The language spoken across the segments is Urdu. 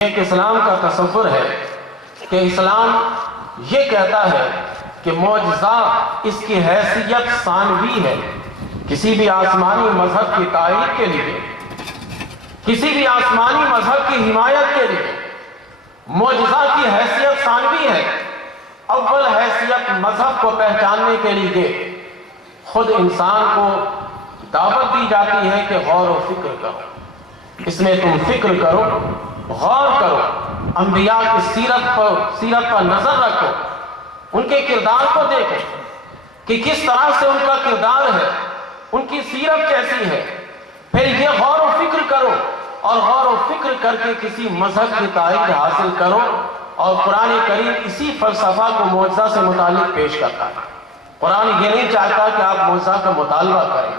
ایک اسلام کا تصور ہے کہ اسلام یہ کہتا ہے کہ معجزہ اس کی حیثیت ثانوی ہے۔ کسی بھی آسمانی مذہب کی تائید کے لیے، کسی بھی آسمانی مذہب کی حمایت کے لیے معجزہ کی حیثیت ثانوی ہے۔ اول حیثیت مذہب کو پہچاننے کے لیے خود انسان کو دعوت دی جاتی ہے کہ غور و فکر کرو، اس میں تم فکر کرو، غور کرو، انبیاء کی سیرت پر نظر رکھو، ان کے کردار کو دیکھو کہ کس طرح سے ان کا کردار ہے، ان کی سیرت کیسی ہے، پھر یہ غور و فکر کرو اور غور و فکر کر کے کسی مذہب کی تائید حاصل کرو۔ اور قرآن کریم اسی فلسفہ کو معجزہ سے متعلق پیش کرتا ہے۔ قرآن یہ نہیں چاہتا کہ آپ معجزہ کا مطالبہ کریں،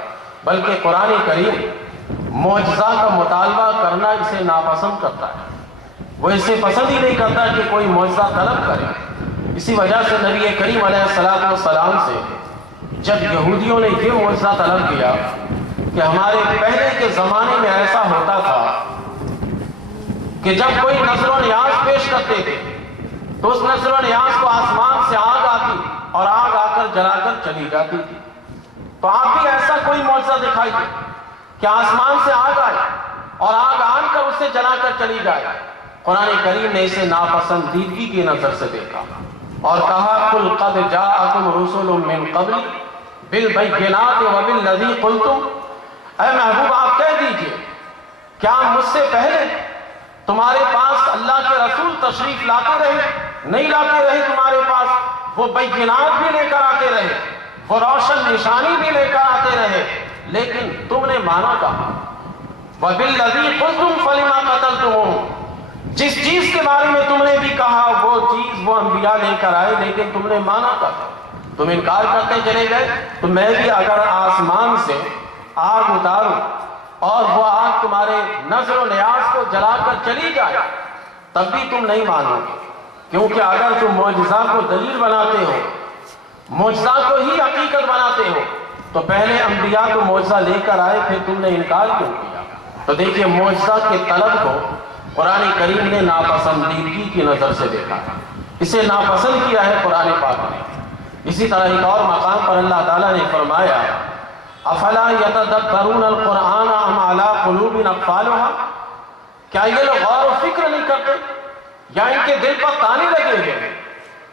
بلکہ قرآن کریم معجزہ کا مطالبہ کرنا اسے ناپسند کرتا ہے۔ وہ اسے پسند ہی نہیں کرتا کہ کوئی معجزہ طلب کرے۔ اسی وجہ سے نبی کریم علیہ السلام سے جب یہودیوں نے یہ معجزہ طلب کیا کہ ہمارے پہلے کے زمانے میں ایسا ہوتا تھا کہ جب کوئی نذر و نیاز پیش کرتے تھے تو اس نذر و نیاز کو آسمان سے آگ آتی اور آگ آ کر جلا کر چلی جاتی تھی، تو آپ بھی ایسا کوئی معجزہ دکھائی دے کہ آسمان سے آگ آئے اور آگ آن کر اسے جلا کر چلی جائے۔ قرآن کریم نے اسے ناپسندیدگی کی نظر سے دیکھا اور کہا قل قد جاءکم رسل من قبل بالبینات وبالذی قلتم، اے محبوب آپ کہہ دیجئے کیا مجھ سے پہلے تمہارے پاس اللہ کے رسول تشریف لاتے رہے؟ نہیں لاتے رہے تمہارے پاس، وہ بینات بھی لے کر آتے رہے، وہ روشن نشانی بھی لے کر آتے رہے، لیکن تم نے مانا کہا وَبِالَّذِي قُلْتُمْ فَلِمَا قَتَلْتُمُوهُمْ، جس چیز کے بارے میں تم نے بھی کہا وہ چیز وہ انبیاء لے کر آئے لیکن تم نے مانا کہا، تم انکار کرتے چلے گئے۔ تو میں بھی اگر آسمان سے آگ اتاروں اور وہ آگ تمہارے نذر و نیاز کو جلا کر چلی جائے تب بھی تم نہیں مانو گے، کیونکہ اگر تم معجزہ کو دلیل بناتے ہو، معجزہ کو ہی حقیقت بناتے ہو، تو پہلے انبیاء تو معجزہ لے کر آئے پھر تم نے انکار کیوں کیا؟ تو دیکھیے معجزہ کے طلب کو قرآن کریم نے ناپسندیدگی کی نظر سے دیکھا، اسے ناپسند کیا ہے قرآن پاک نے۔ اسی طرح ایک اور مقام پر اللہ تعالیٰ نے فرمایا افلا یتدبرون القرآن ام علی قلوب اقفالها، کیا یہ لوگ غور و فکر نہیں کرتے یا ان کے دل پر تانے لگے ہیں؟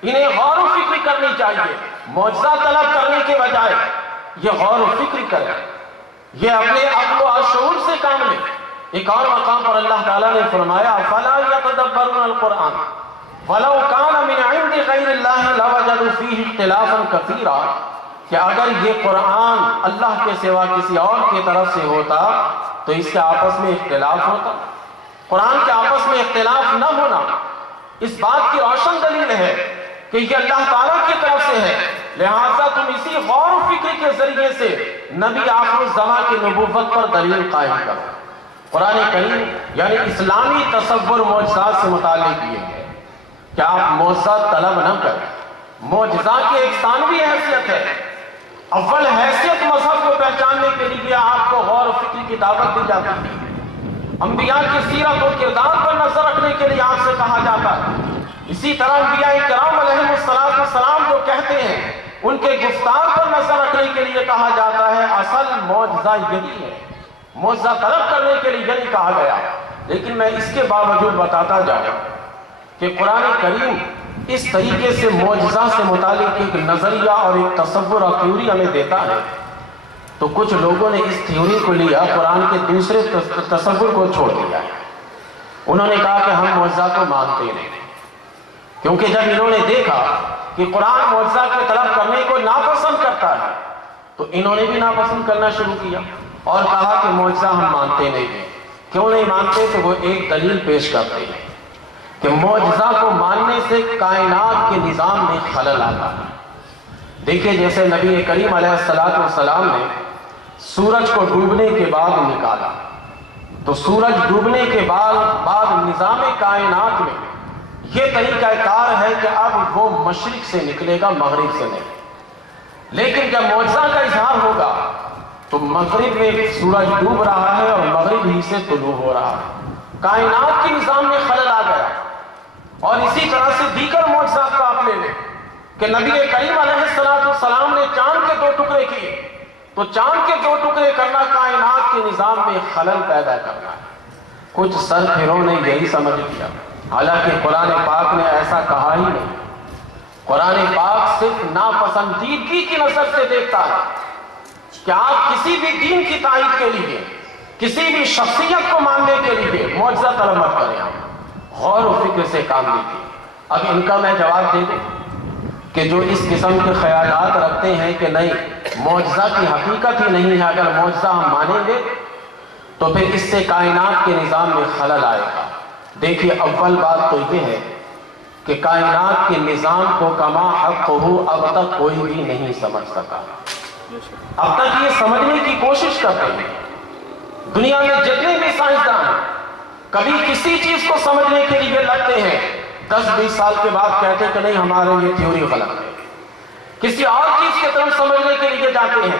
انہیں غور و فکر کرنی چاہیے، معجزہ طلب کرنے کے بجائے یہ غور و فکر کریں، یہ اپنے عقل و شعور سے کام لیں۔ ایک اور مقام پر اللہ تعالیٰ نے فرمایا افلا یتدبرون القرآن ولو کان من عند غیر اللہ لوجدوا فیہ اختلافا کثیرا، کہ اگر یہ قرآن اللہ کے سوا کسی اور کی طرف سے ہوتا تو اس کے آپس میں اختلاف ہوتا۔ قرآن کے آپس میں اختلاف نہ ہونا اس بات کی روشن دلیل ہے کہ یہ اللہ تعالیٰ کی طرف سے ہے، لہٰذا تم اسی غور و فکر کے ذریعے سے نبی آخر الزمان کی نبوت پر دلیل قائم کرو۔ قرآن کریم یعنی اسلامی تصور معجزات سے متعلق یہ ہے کہ آپ معجزہ طلب نہ کریں۔ معجزہ کی ایک ثانوی حیثیت ہے، اول حیثیت مذہب کو پہچاننے کے لیے آپ کو غور و فکر کی دعوت دی جاتی ہے، انبیاء کی سیرت و کردار پر نظر رکھنے کے لیے آپ سے کہا جاتا ہے۔ اسی طرح انبیاء کرام علیہ السلام جو کہتے ہیں ان کے گفتار پر نظر رکھنے کے لیے کہا جاتا ہے۔ اصل معجزہ یہی ہے، معجزہ طلب کرنے کے لیے یہی کہا گیا۔ لیکن میں اس کے باوجود بتاتا جاؤں کہ قرآن کریم اس طریقے سے معجزہ سے متعلق ایک نظریہ اور ایک تصور اور تھیوری ہمیں دیتا ہے، تو کچھ لوگوں نے اس تھیوری کو لیا، قرآن کے دوسرے تصور کو چھوڑ دیا۔ انہوں نے کہا کہ ہم معجزہ کو مانتے نہیں، کیونکہ جب انہوں نے دیکھا کہ قرآن معجزہ کے طلب کرنے کو ناپسند کرتا ہے تو انہوں نے بھی ناپسند کرنا شروع کیا اور کہا کہ معجزہ ہم مانتے نہیں ہیں۔ کیوں نہیں مانتے؟ تو وہ ایک دلیل پیش کرتے ہیں کہ معجزہ کو ماننے سے کائنات کے نظام میں خلل آتا ہے۔ دیکھیں جیسے نبی کریم علیہ السلام نے سورج کو ڈوبنے کے بعد نکالا، تو سورج ڈوبنے کے بعد نظام کائنات میں یہ طریقہ کار ہے کہ اب وہ مشرق سے نکلے گا، مغرب سے نہیں۔ لیکن جب معجزہ کا اظہار ہوگا تو مغرب میں سورج ڈوب رہا ہے اور مغرب ہی سے طلوع ہو رہا ہے، کائنات کے نظام میں خلل آ اور اسی طرح سے دیگر معجزات کو آپ لے لیں کہ نبی کریم علیہ السلام نے چاند کے 2 ٹکڑے کیے، تو چاند کے 2 ٹکڑے کرنا کائنات کے نظام میں خلل پیدا کرنا ہے۔ کچھ سرفروں نے یہی سمجھ لیا، حالانکہ قرآن پاک نے ایسا کہا ہی نہیں۔ قرآن پاک صرف ناپسندیدگی کی نظر سے دیکھتا ہے کہ آپ کسی بھی دین کی تائید کے لیے، کسی بھی شخصیت کو ماننے کے لیے معجزہ طلب مت کریں، آپ غور و فکر سے کام لیجیے۔ اب ان کا میں جواب دے دوں کہ جو اس قسم کے خیالات رکھتے ہیں کہ نہیں معجزہ کی حقیقت ہی نہیں ہے، اگر معجزہ ہم مانیں گے تو پھر اس سے کائنات کے نظام میں خلل آئے گا۔ دیکھیے، اول بات تو یہ ہے کہ کائنات کے نظام کو کما حق ہو اب تک کوئی بھی نہیں سمجھ سکا۔ اب تک یہ سمجھنے کی کوشش کرتے ہیں دنیا میں جتنے بھی سائنسدان ہیں، کبھی کسی چیز کو سمجھنے کے لیے لگتے ہیں، 10-20 سال کے بعد کہتے ہیں کہ نہیں ہمارے یہ تھیوری غلط ہے، کسی اور چیز کی طرف سمجھنے کے لیے جاتے ہیں،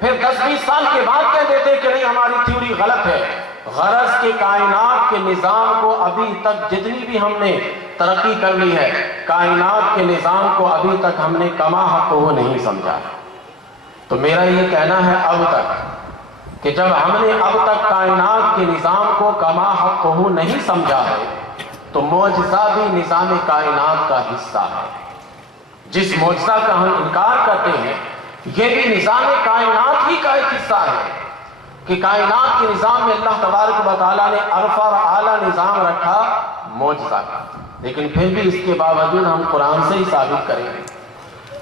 پھر 10-20 سال کے بعد کہہ دیتے ہیں کہ نہیں ہماری تھیوری غلط ہے۔ غرض کے کائنات کے نظام کو ابھی تک جتنی بھی ہم نے ترقی کر لی ہے، کائنات کے نظام کو ابھی تک ہم نے کما حق ہو نہیں سمجھا۔ تو میرا یہ کہنا ہے اب تک کہ جب ہم نے اب تک کائنات کے نظام کو کما حق ہو نہیں سمجھا ہے تو معجزہ بھی نظام کائنات کا حصہ ہے۔ جس معجزہ کا ہم انکار کرتے ہیں یہ بھی نظام کائنات ہی کا ایک حصہ ہے کہ کائنات کے نظام میں اللہ تبارک و تعالیٰ نے عرفہ اور اعلیٰ نظام رکھا معجزہ کا، لیکن پھر بھی اس کے باوجود ہم قرآن سے ہی ثابت کریں گے،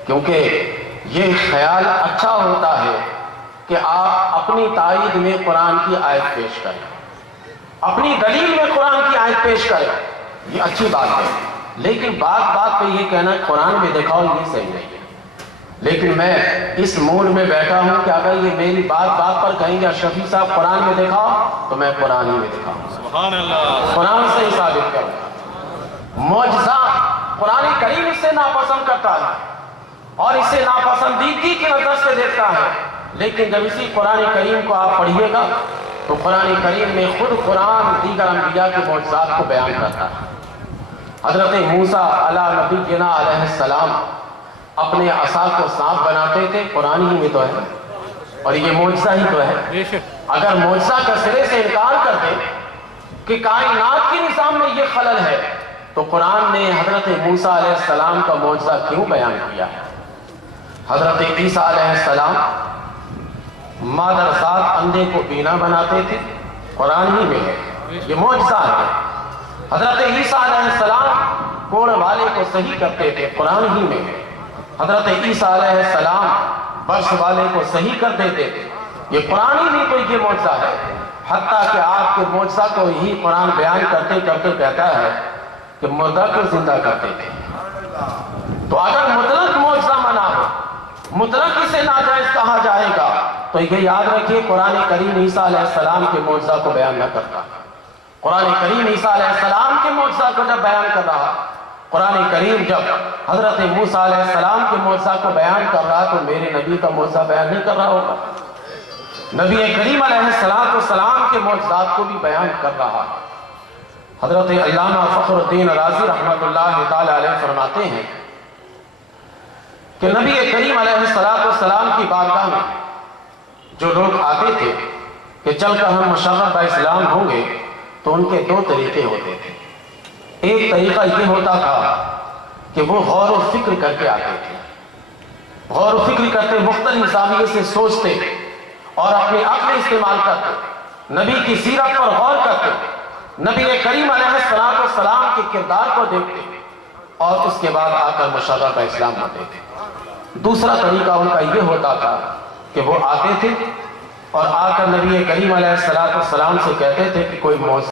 کیونکہ یہ خیال اچھا ہوتا ہے کہ آپ اپنی تائید میں قرآن کی آیت پیش کریں، اپنی دلیل میں قرآن کی آیت پیش کریں، یہ اچھی بات ہے، لیکن بات پہ یہ کہنا قرآن میں دکھاؤ یہ صحیح نہیں ہے۔ لیکن میں اس موڈ میں بیٹھا ہوں کہ اگر یہ میری بات پر کہیں گے اشرفی صاحب قرآن میں دکھاؤ تو میں قرآن ہی میں دکھاؤں، سبحان اللہ، قرآن سے ہی ثابت کروں گا۔ معجزہ قرآن کریم اس سے ناپسند کرتا ہے اور اسے ناپسندیدگی کی نظر سے دیکھتا ہے، لیکن جب اسی قرآن کریم کو آپ پڑھیے گا تو قرآن کریم میں خود قرآن دیگر انبیاء کے معجزات کو بیان کرتا ہے۔ حضرت موسیٰ علیہ نبینا علیہ السلام اپنے عصا کو سانپ بناتے تھے، قرآن ہی میں تو ہے اور یہ معجزہ ہی تو ہے۔ اگر معجزہ کا سرے سے انکار کر دے کہ کائنات کے نظام میں یہ خلل ہے تو قرآن نے حضرت موسیٰ علیہ السلام کا معجزہ کیوں بیان کیا ہے؟ حضرت عیسیٰ علیہ السلام مادرزاد اندھے کو بینا بناتے تھے، قرآن ہی میں ہے، یہ معجزہ ہے۔ حضرت عیسیٰ علیہ السلام کوڑ والے کو صحیح کرتے تھے، قرآن ہی میں ہے۔ حضرت عیسیٰ علیہ السلام برس والے کو صحیح کر دیتے تھے، یہ قرآن ہی نہیں تو یہ معجزہ ہے۔ حتیٰ کہ آپ کے معجزہ کو ہی قرآن بیان کرتے کرتے کہتا ہے کہ مردہ کو زندہ کرتے تھے۔ تو اگر مطلق معجزہ منع ہو، مطلق اسے ناجائز کہا جائے گا تو یہ یاد رکھیے قرآن کریم عیسیٰ علیہ السلام کے معجزہ کو بیان نہ کرتا۔ قرآن کریم عیسیٰ علیہ السلام کے معجزہ کو جب بیان کر رہا، قرآن کریم جب حضرت موسیٰ علیہ السلام کے معجزہ کو بیان کر رہا تو میرے نبی کا معجزہ بیان نہیں کر رہا ہوگا؟ نبی کریم علیہ السلام کے معجزات کو بھی بیان کر رہا۔ حضرت علامہ فخر الدین رازی رحمۃ اللہ تعالی علیہ فرماتے ہیں کہ نبی کریم علیہ السلام کی بارگاہ میں جو لوگ آتے تھے کہ چل کر ہم مشرف اسلام ہوں گے تو ان کے 2 طریقے ہوتے تھے۔ ایک طریقہ یہ ہوتا تھا کہ وہ غور و فکر کر کے آتے تھے، غور و فکر کرتے، مختلف زاویے سے سوچتے اور اپنی عقل استعمال کرتے، نبی کی سیرت پر غور کرتے، نبی کریم علیہ السلام کے کردار کو دیکھتے اور اس کے بعد آ کر مشرف اسلام ہوتے تھے۔ دوسرا طریقہ ان کا یہ ہوتا تھا کہ وہ آتے تھے اور آ کر نبی کریم علیہ السلام سے کہتے تھے کہ کوئی موجزہ